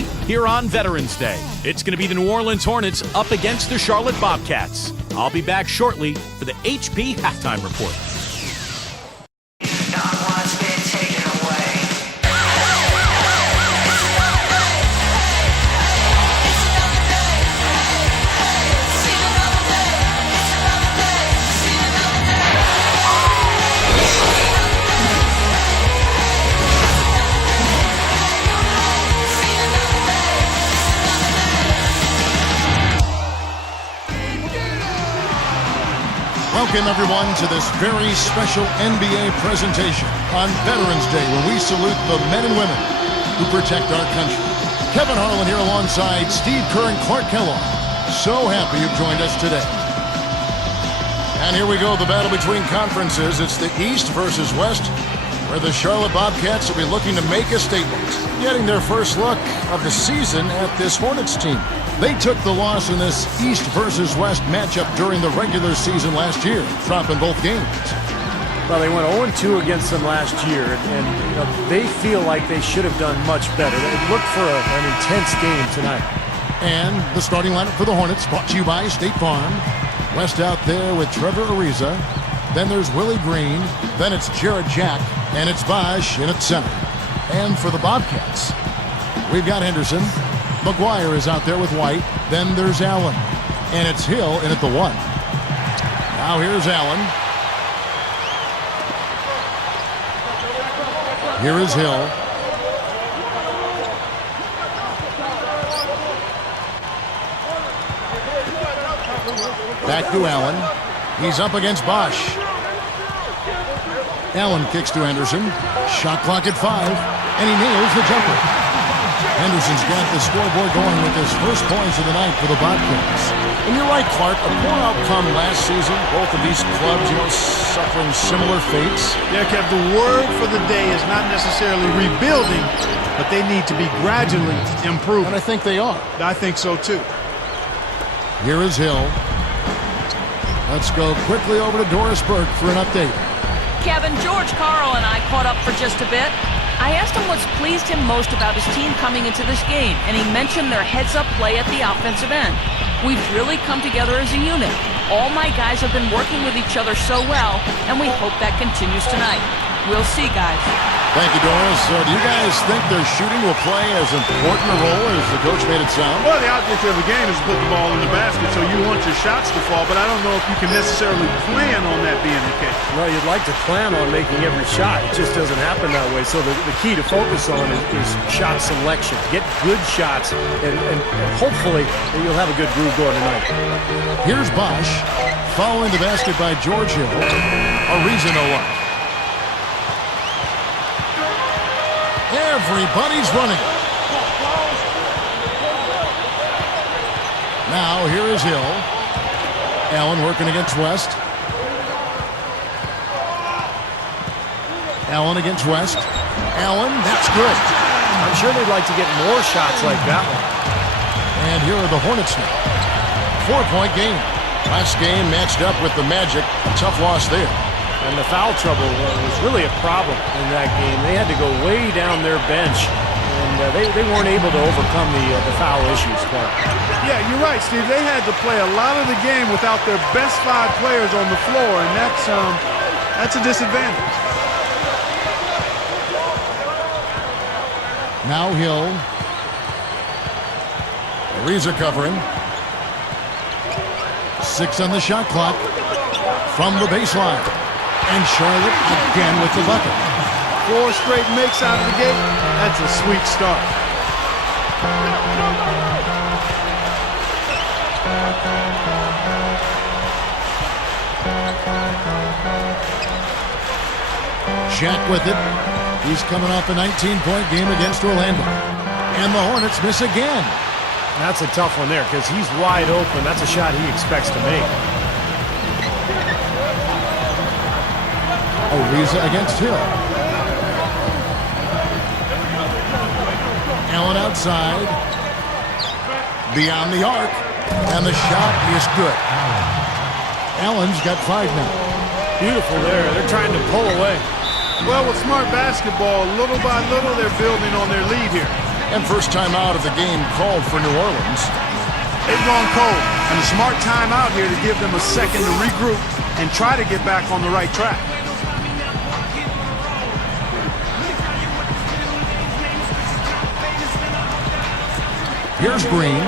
today here on Veterans Day. It's going to be the New Orleans Hornets up against the Charlotte Bobcats. I'll be back shortly for the HP Halftime Report. Welcome, everyone, to this very special NBA presentation on Veterans Day, where we salute the men and women who protect our country. Kevin Harlan here alongside Steve Kerr and Clark Kellogg. So happy you've joined us today. And here we go, the battle between conferences. It's the East versus West, where the Charlotte Bobcats will be looking to make a statement, getting their first look of the season at this Hornets team. They took the loss in this East versus West matchup during the regular season last year, dropping both games. Well, they went 0-2 against them last year, and they feel like they should have done much better. They look for an intense game tonight. And the starting lineup for the Hornets, brought to you by State Farm. West out there with Trevor Ariza. Then there's Willie Green. Then it's Jared Jack. And it's Bosch in at center. And for the Bobcats, we've got Henderson. McGuire is out there with White. Then there's Allen. And it's Hill in at the 1. Now here's Allen. Here is Hill. Back to Allen. He's up against Bosch. Allen kicks to Henderson. Shot clock at 5. And he nails the jumper. Henderson's got the scoreboard going with his first points of the night for the Bobcats. And you're right, Clark. A poor outcome last season. Both of these clubs, suffering similar fates. Yeah, Kev, the word for the day is not necessarily rebuilding, but they need to be gradually improving. And I think they are. I think so, too. Here is Hill. Let's go quickly over to Doris Burke for an update. Kevin, George Karl and I caught up for just a bit. I asked him what's pleased him most about his team coming into this game, and he mentioned their heads-up play at the offensive end. We've really come together as a unit. All my guys have been working with each other so well, and we hope that continues tonight. We'll see, guys. Thank you, Doris. Do you guys think their shooting will play as important a role as the coach made it sound? Well, the object of the game is to put the ball in the basket, so you want your shots to fall, but I don't know if you can necessarily plan on that being the case. Well, you'd like to plan on making every shot. It just doesn't happen that way. So the key to focus on is shot selection. Get good shots, and hopefully you'll have a good groove going tonight. Here's Bosch, following the basket by George Hill. Ariza no one. Everybody's running. Now here is Hill. Allen working against West. Allen against West. Allen, that's good. I'm sure they'd like to get more shots like that one. And here are the Hornets now. 4-point game. Last game matched up with the Magic. A tough loss there. And the foul trouble was really a problem in that game. They had to go way down their bench, and they weren't able to overcome the foul issues. Yeah, you're right, Steve. They had to play a lot of the game without their best 5 players on the floor, and that's a disadvantage. Now Hill. Ariza covering. 6 on the shot clock from the baseline. And Charlotte again with the bucket. 4 straight makes out of the gate. That's a sweet start. Jack with it. He's coming off a 19-point game against Orlando. And the Hornets miss again. That's a tough one there because he's wide open. That's a shot he expects to make. Ariza against Hill. Allen outside. Beyond the arc. And the shot is good. Allen's got 5 now. Beautiful there. They're trying to pull away. Well, with smart basketball, little by little, they're building on their lead here. And first time out of the game called for New Orleans. They've gone cold, and a smart timeout here to give them a second to regroup and try to get back on the right track. Here's Green.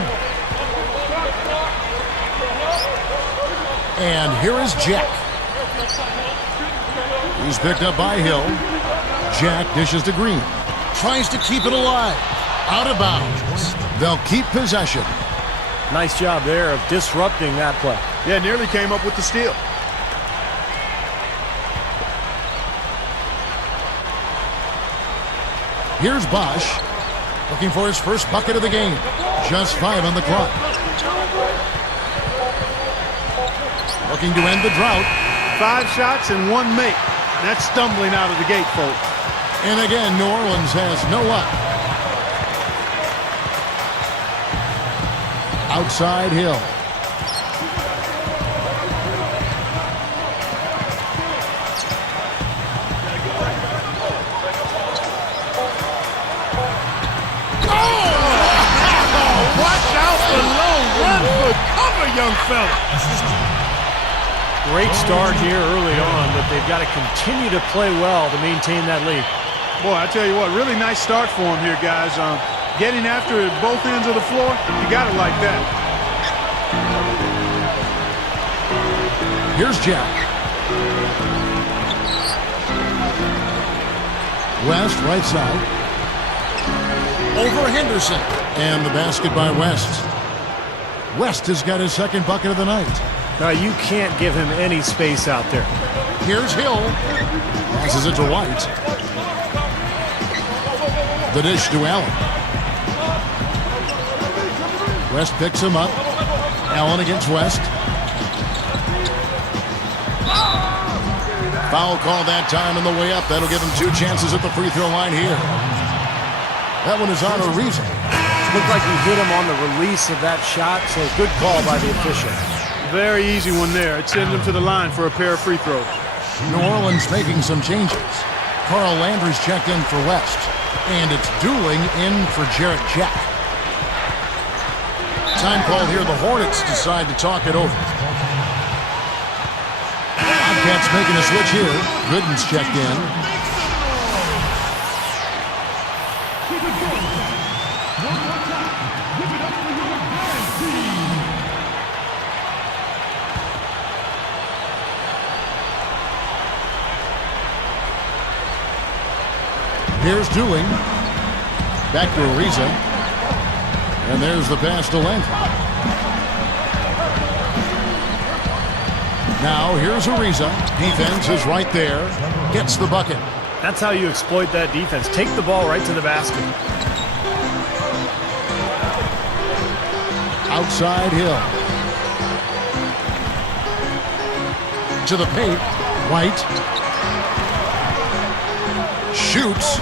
And here is Jack. He's picked up by Hill. Jack dishes to Green. Tries to keep it alive. Out of bounds. They'll keep possession. Nice job there of disrupting that play. Yeah, nearly came up with the steal. Here's Bosch, looking for his first bucket of the game. Just 5 on the clock. Looking to end the drought. 5 shots and 1 make. That's stumbling out of the gate, folks. And again, New Orleans has no luck. Outside Hill. Watch out for low. Run for cover, young fella. Great start here early on, but they've got to continue to play well to maintain that lead. Boy, I tell you what, really nice start for him here, guys. Getting after it at both ends of the floor, you got it like that. Here's Jack. West, right side. Over Henderson. And the basket by West. West has got his second bucket of the night. Now, you can't give him any space out there. Here's Hill. Passes it to White. The dish to Allen. West picks him up. Allen against West. Foul call that time on the way up. That'll give him 2 chances at the free throw line here. That one is on Ariza. Looked like he hit him on the release of that shot, so good call by the official. Very easy one there. It sends him to the line for a pair of free throws. New Orleans making some changes. Carl Landry's checked in for West. And it's dueling in for Jarrett Jack. Time called here. The Hornets decide to talk it over. Bobcats making a switch here. Gooden's checked in. Here's Dooling. Back to Ariza. And there's the pass to Landry. Now here's Ariza. Defense is right there. Gets the bucket. That's how you exploit that defense. Take the ball right to the basket. Outside Hill. To the paint. White. Shoots.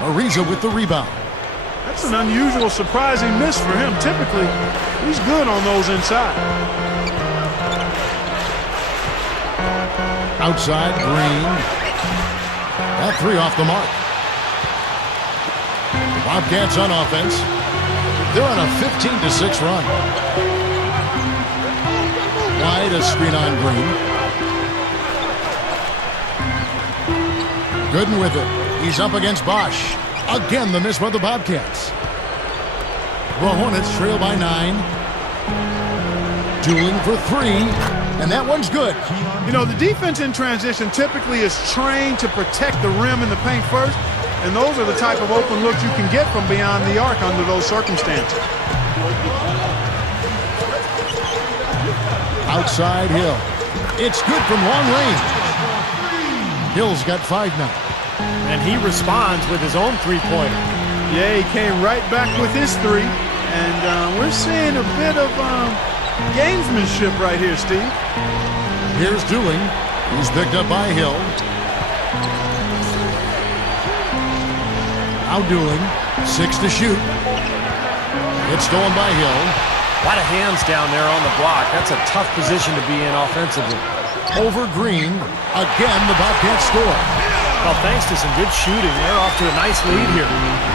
Ariza with the rebound. That's an unusual, surprising miss for him. Typically, he's good on those inside. Outside, Green. That 3 off the mark. The Bobcats on offense. They're on a 15-6 run. Wide, a screen on Green. Gooden with it. He's up against Bosch. Again, the miss by the Bobcats. The Hornets trail by 9. Dueling for 3. And that one's good. You know, the defense in transition typically is trained to protect the rim and the paint first, and those are the type of open looks you can get from beyond the arc under those circumstances. Outside Hill. It's good from long range. Hill's got 5 now. And he responds with his own three-pointer. Yeah, he came right back with his 3, and we're seeing a bit of gamesmanship right here, Steve. Here's Dooling. He's picked up by Hill. Now Dooling. 6 to shoot. It's stolen by Hill. A lot of hands down there on the block. That's a tough position to be in offensively. Over Green. Again, the Bobcats score. Well, thanks to some good shooting, they're off to a nice lead here.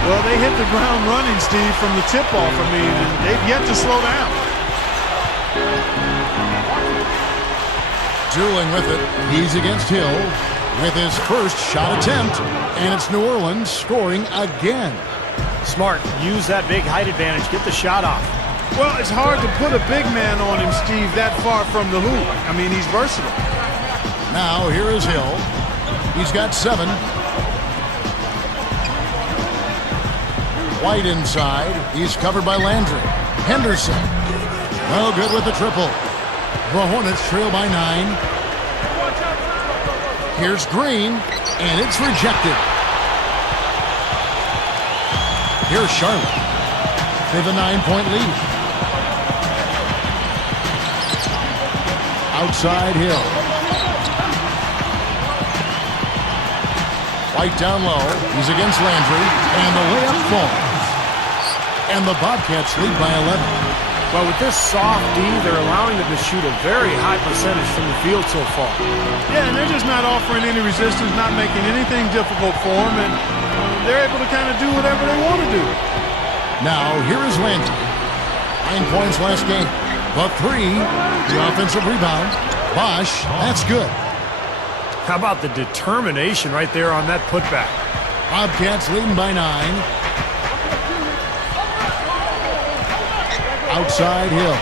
Well, they hit the ground running, Steve, from the tip-off. I mean, and they've yet to slow down. Dueling with it. He's against Hill with his first shot attempt. And it's New Orleans scoring again. Smart. Use that big height advantage. Get the shot off. Well, it's hard to put a big man on him, Steve, that far from the hoop. I mean, he's versatile. Now here is Hill. He's got 7. White inside. He's covered by Landry. Henderson. No good with the triple. The Hornets trail by 9. Here's Green, and it's rejected. Here's Charlotte. They have a 9-point lead. Outside Hill. White down low. He's against Landry, and the layup falls. And the Bobcats lead by 11. Well, with this soft D, they're allowing them to shoot a very high percentage from the field so far. Yeah, and they're just not offering any resistance, not making anything difficult for them, and they're able to kind of do whatever they want to do. Now, here is Landry. 9 points last game. The 3, the offensive rebound. Bosch, that's good. How about the determination right there on that putback? Bobcats leading by 9. Outside Hill.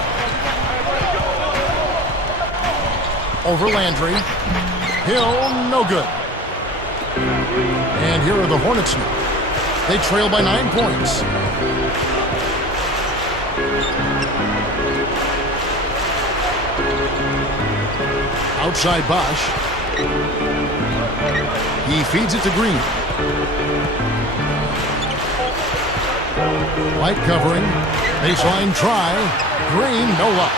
Over Landry. Hill, no good. And here are the Hornets now. They trail by 9 points. Outside Bosch. He feeds it to Green. White covering. Baseline try. Green, no luck.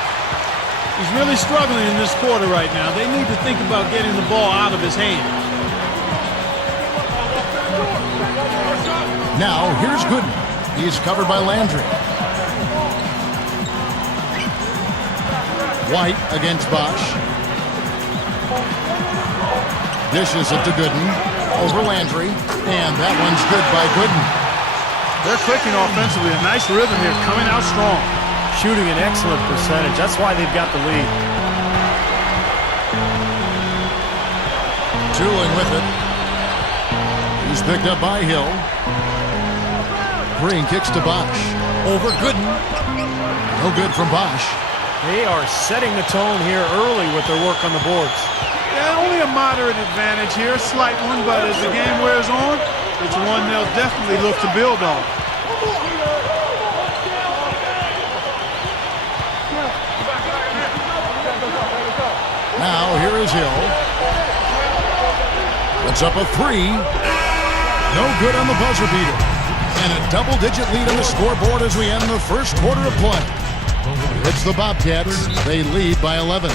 He's really struggling in this quarter right now. They need to think about getting the ball out of his hand. Now, here's Gooden. He's covered by Landry. White against Bosch. Dishes it to Gooden. Over Landry. And that one's good by Gooden. They're clicking offensively. A nice rhythm here, coming out strong. Shooting an excellent percentage. That's why they've got the lead. Dueling with it. He's picked up by Hill. Green kicks to Bosch. Over Gooden. No good from Bosch. They are setting the tone here early with their work on the boards. Yeah, only a moderate advantage here, a slight one, but as the game wears on, it's one they'll definitely look to build on. Now, here is Hill. Puts up a 3. No good on the buzzer beater. And a double-digit lead on the scoreboard as we end the first quarter of play. It's the Bobcats. They lead by 11.